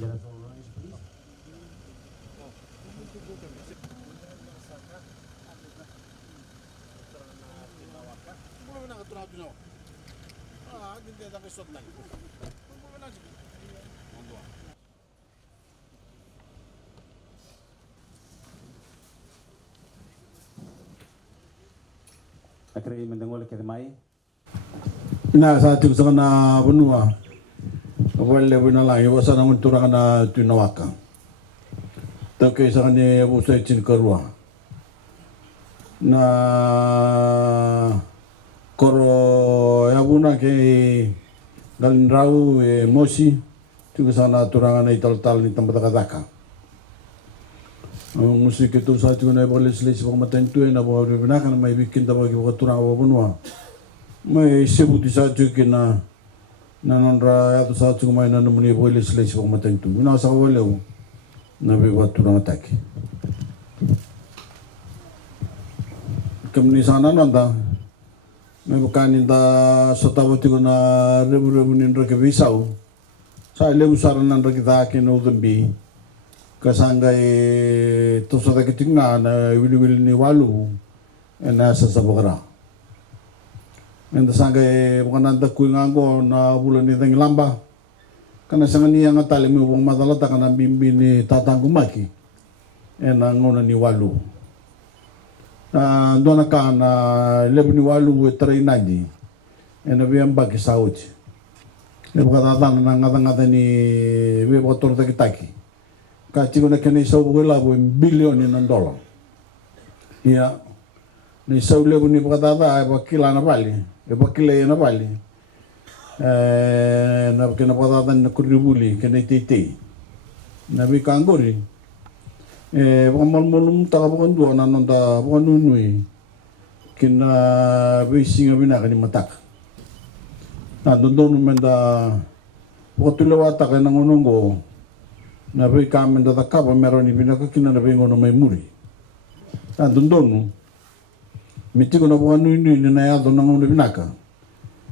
Let us all rise, please. Akre mendengol ke mai. Na sa ating sa na bunua wale wina lang iwa sa namun turang na tunawaka take sa kanya busa chin karua na koro yabuna ke galindrau mosi juga sana turang na ital-tal ni tempat kataka musik itu sa juga na ibalis-lis pang matentu na bawa binakan may bikin tama ki turang wa bunua may sebuti sa juga na nanondra ya tu sa juga may nanumuni ibalis-lis pang matentu na sa wale na biwa turang atake kami sana nanda may bukanin da sa tawati ko na rebu-rebu nindra ke bisau sa lebu saran nandra kita ke no dambi kasangay to sa takitingna na wili-wili ni walu na sa sabagara and sangay bukan nanda kuing anggo na bulan ni tang lamba kana sanga niya nga tali mo bang madalata kana bimbi ni tatang gumaki na ngona ni walu dona ka na lebu ni walu tray naji na biyang bagi saud e buka tatang na ngata ni we botor takitaki ka chigo na kene sa bugela bo billion in dollar ya ni sa lebu ni buka tata ba kila na bali bakile na bali na kena patatan na kuribuli kena titi na bikangori pamalmulum ta bukan dua nanonda bukan nunui kena bisinga bina kani matak na dondon menda waktu lewat kena ngonongo na bikamen da takapa meroni bina kina na bingono mai muri na dondon mitiko na bukan nunui na ya donang ulo binaka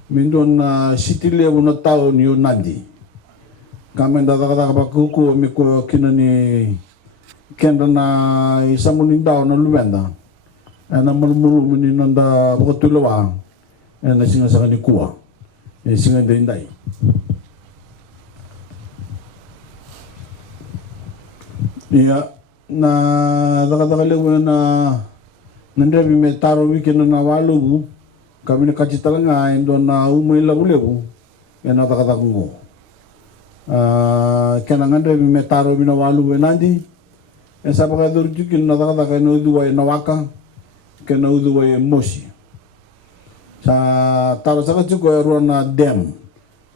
mindon na city level na tao niyo nandi kamen da bakuko miko kinani kenda na isamunin daw na lumenda na malmulu minin da bakatulawa na singa sa kanikuwa singa dinday iya na daga level na nandrabi me taro weekend na walu kami na kacitalanga indo na umay labu-lebu yan na takatakungo kaya nandrabi me taro binawalu nandi yan sa pagkadurjukin na takataka na uduway nawaka kaya na uduway mosi sa taro sa kachuko ruan na dem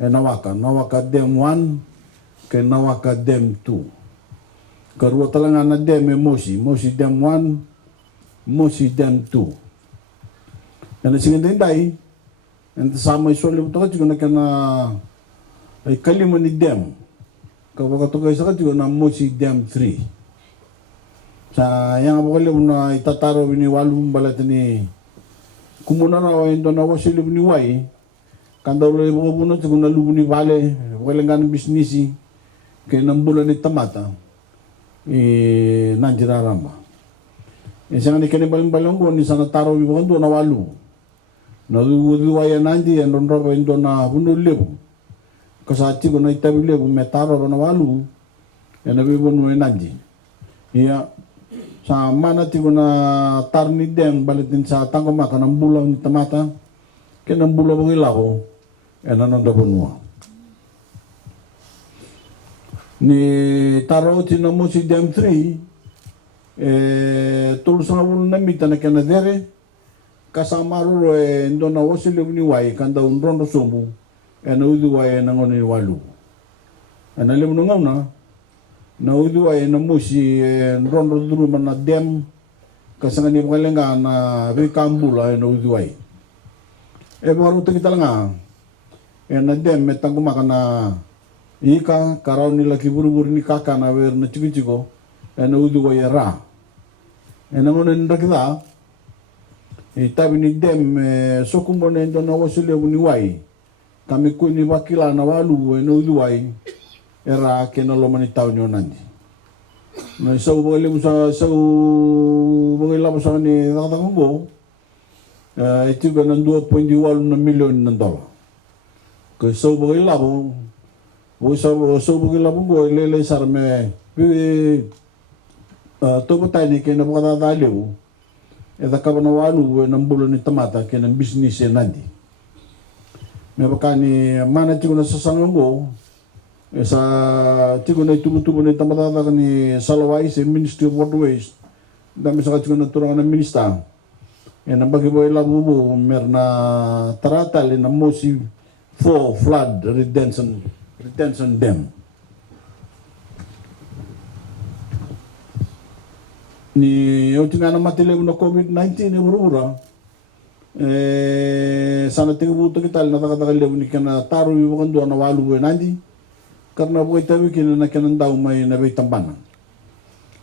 nawaka dem 1 kaya nawaka dem 2 karuwa talanga na dem mosi dem 1 mosi dem 2 dan singa dai and sama isole buta juga na kana ay kalima ni dem kapag to guys juga na mosi dem 3 sa yang abole na itataro bini walum balat ni kumuna na indo na wasili bini wai kanda ulo ibo buno juga na lubu ni vale walengan bisnisi kay nambulan ni tamata nanjira ramba isang ni kani baling-baling ko ni sana taro bi bukan na walu na duwaya nandi and on roba indo na bunul lebu kasati ko na itabi lebu me taro na walu and na bibon mo nandi iya sa mana ti ko na tarni dem balitin sa tangoma ka ng bulang ni tamata kinang bulang mo ilaw and anong dabunwa ni taro tinamo si dem 3 tulus na wulu na mita na kanadere kasama ruro ndo na wasili ni wai kanda unrondo somu na udu wai na ngoni walu ana lemu ngona na udu wai na musi rondo duru mana dem kasanga ni balenga na rikambula na udu wai baru kita nga na dem metang kumakana ika karau nila kiburu-buru ni kaka na wer na chiko na udu wai ra na ngona nda kita tabi ni dem sokumbo na wasili ni wai kami ko ni wakila na walu na udu wai era kinalomani tao nyo nandi. Na isau bagay mo sa isau bagay labo sa ni nakatakong ito ka ng 2.1 na milyon ng dolar. Kaya isau bagay labo, isau bagay labo ko, ililay sarame, topo tayo ni kinapakatataliw, ito ka pa nawalu ng bulo ni tamata kinang business yan nandi. May baka ni mana tiko na sasangan ko, sa tiko na itubo-tubo na tamatata ni Salaway sa Ministry of Waterways, dami sa katiko na turangan ng minista. Yan ang bagiboy labubo, mer na taratal na Mosi 4 flood retention dam. Ni yung tingnan na matilaw na COVID-19 ura sana tingubuto kita na takatakallaw ni kana taro yung mga doon na walu nandi karena po itawi kina na kanan daw may nabay tambanan.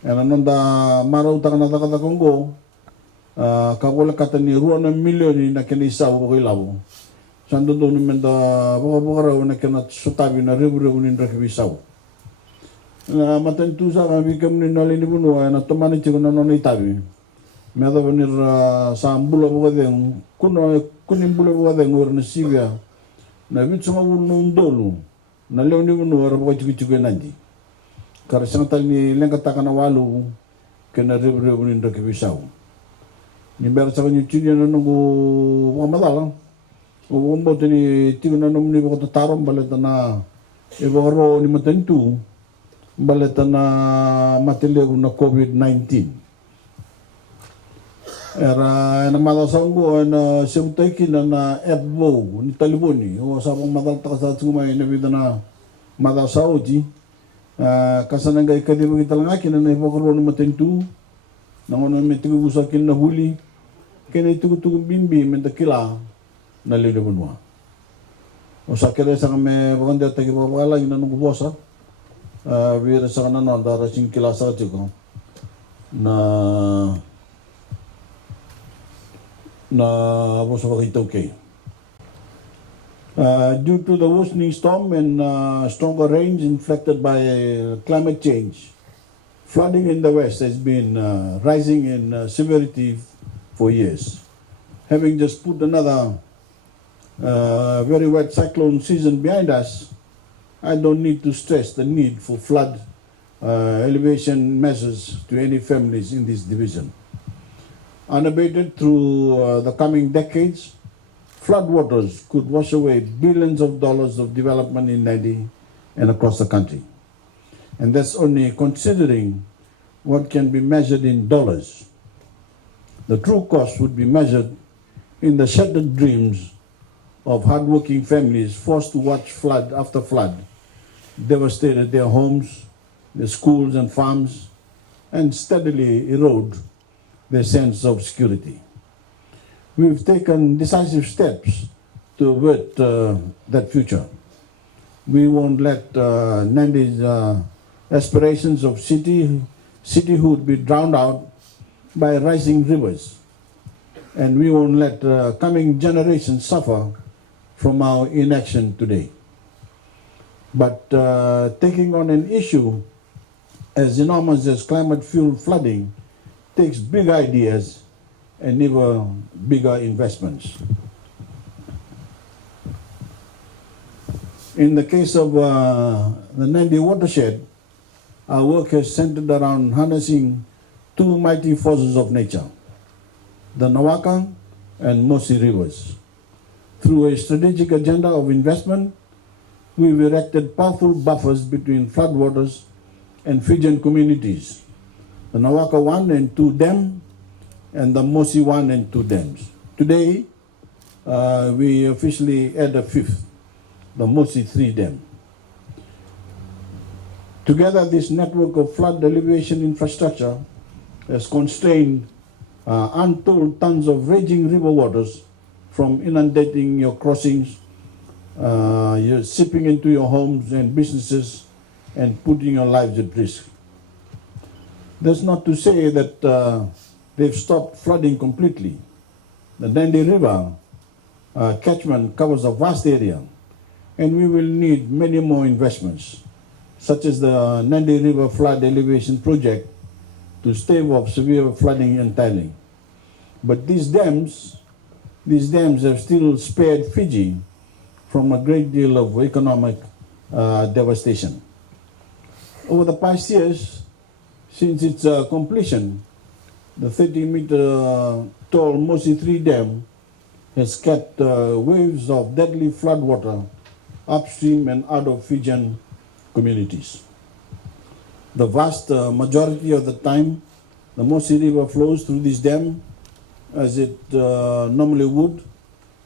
Yan anong da maraw ta na takatakong go kakula kata ni ruan ng milyon na kinisaw ko kilaw. Sando doon naman da baka raw na kana sutabi na ribu-ribu ni rakibisaw. Na matantu sa kami kam ni nalini buno na tumani chiko na no itabi. Meda venir sa ambula bugadeng kunin bula bugadeng or na sibya na bitso nga unong dolo na leon ni uno ara buka chiki nandi kara sang tal ni lengkata kana walu kena ribu ni ndak bisaw ni ber sa kanyu chini na nungu madala o mbo tini tigo na num ni buka tarom baleta na ibaro ni matentu baleta na matele na COVID-19 era na madasan ko na siyempre na FBO ni Taliboni o sabang madalta sa tumay na vida na madasaw di kasanang gay kadibo kita lang akin na ipokoro na matentu nangono may tigubusakin na huli kaya itugutugung bimbi mentakila na lilibon mo o sa kaya sa kami bakanda tagi papakala yun na nung kubosa vira sa kanan dara sing kilasa ko na was okay. Due to the worsening storm and stronger rains inflected by climate change, flooding in the west has been rising in severity for years. Having just put another very wet cyclone season behind us, I don't need to stress the need for flood elevation measures to any families in this division. Unabated through the coming decades, floodwaters could wash away billions of dollars of development in Nadi and across the country. And that's only considering what can be measured in dollars. The true cost would be measured in the shattered dreams of hardworking families forced to watch flood after flood devastated their homes, their schools and farms, and steadily erode their sense of security. We've taken decisive steps to avert that future. We won't let Nandi's aspirations of cityhood be drowned out by rising rivers. And we won't let coming generations suffer from our inaction today. But taking on an issue as enormous as climate-fueled flooding takes big ideas and never bigger investments. In the case of the Nandi watershed, our work has centered around harnessing two mighty forces of nature, the Nawaka and Mosi rivers. Through a strategic agenda of investment, we've erected powerful buffers between floodwaters and Fijian communities, the Nawaka 1 and 2 dam and the Mosi 1 and 2 dams. Today, we officially add a fifth, the Mosi 3 dam. Together, this network of flood elevation infrastructure has constrained untold tons of raging river waters from inundating your crossings, you're seeping into your homes and businesses and putting your lives at risk. That's not to say that they've stopped flooding completely. The Nandi River catchment covers a vast area, and we will need many more investments, such as the Nandi River Flood Elevation Project, to stave off severe flooding entirely. But these dams have still spared Fiji from a great deal of economic devastation. Over the past years, since its completion, the 30-meter tall Mosi 3 Dam has kept waves of deadly floodwater upstream and out of Fijian communities. The vast majority of the time, the Mosi River flows through this dam as it normally would,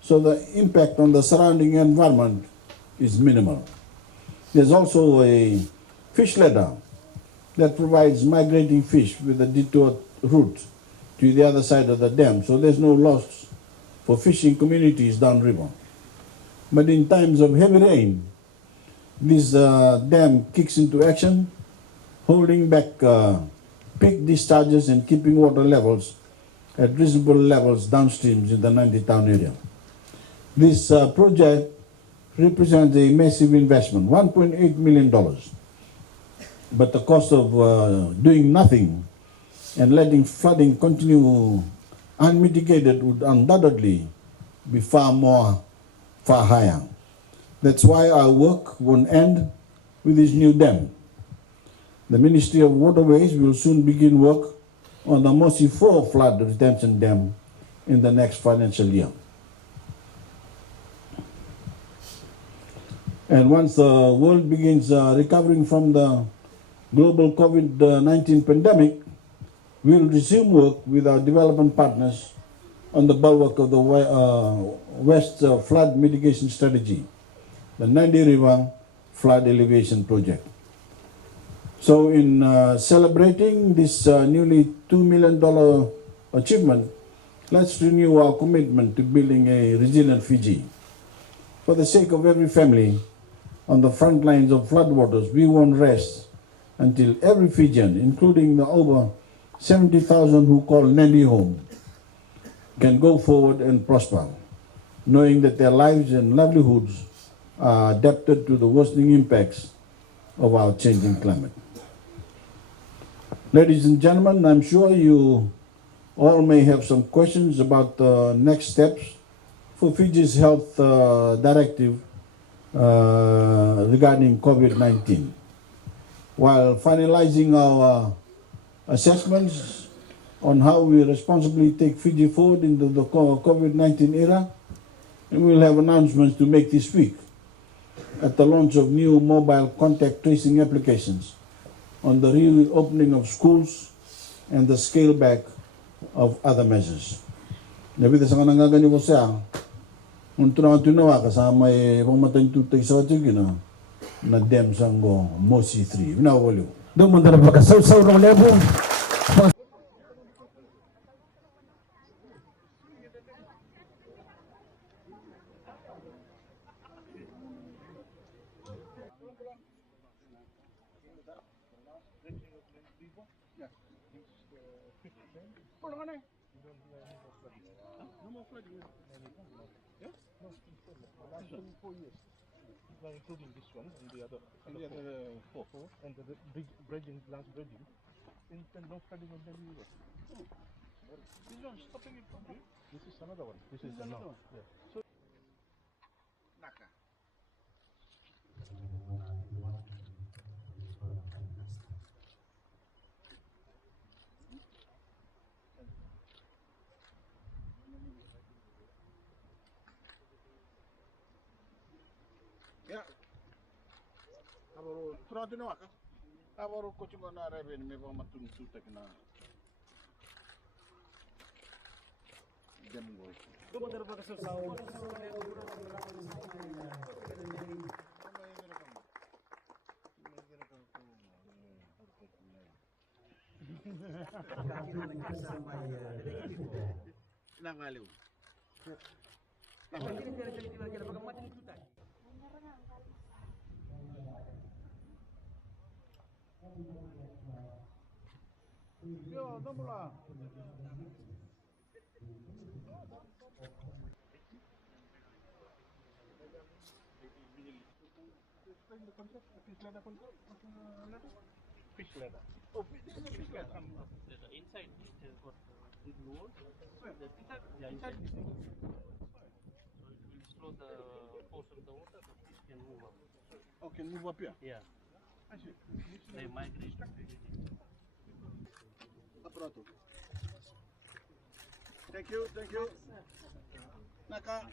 so the impact on the surrounding environment is minimal. There's also a fish ladder that provides migrating fish with a detour route to the other side of the dam, so there's no loss for fishing communities downriver. But in times of heavy rain, this dam kicks into action, holding back peak discharges and keeping water levels at reasonable levels downstream in the Nandi town area. This project represents a massive investment, $1.8 million. But the cost of doing nothing and letting flooding continue unmitigated would undoubtedly be far higher. That's why our work won't end with this new dam. The Ministry of Waterways will soon begin work on the Mosi 4 flood retention dam in the next financial year. And once the world begins recovering from the global COVID-19 pandemic, we'll resume work with our development partners on the bulwark of the West Flood Mitigation Strategy, the Nandi River Flood Elevation Project. So in celebrating this nearly $2 million achievement, let's renew our commitment to building a resilient Fiji. For the sake of every family on the front lines of floodwaters, we won't rest until every Fijian, including the over 70,000 who call Nandi home, can go forward and prosper, knowing that their lives and livelihoods are adapted to the worsening impacts of our changing climate. Ladies and gentlemen, I'm sure you all may have some questions about the next steps for Fiji's health directive regarding COVID-19. While finalizing our assessments on how we responsibly take Fiji forward into the COVID-19 era, and we'll have announcements to make this week at the launch of new mobile contact tracing applications, on the reopening of schools, and the scale back of other measures. Nabi ta sanga nga ganyo ko siya, untuna tunawa kasama pamatan tutay sa na dem sango Mosi 3. Vinawaliw. Dumundar baka saw rong lebo. Including this one and the other four, and the bridging, last bridging, in no flooding of the river. This one stopping it from here. This is another one. This is another one. Yeah. So Naka. Yeah. Abaro turado na waka. Abaro ko chunga na reben me ba matun tutek na. Dem go. Dumandar baka sa sawo. Nangaliw. Yo, dámosla. in the concept, the fish ladder concept? Fish ladder. Oh, this is a fish ladder. The inside it has got big holes. The Yeah, inside this thing. so it will slow the force of the water, the fish can move up. Oh, can move up here? Yeah, I see. they migrate. Apparato. Thank you, thank you. Naka.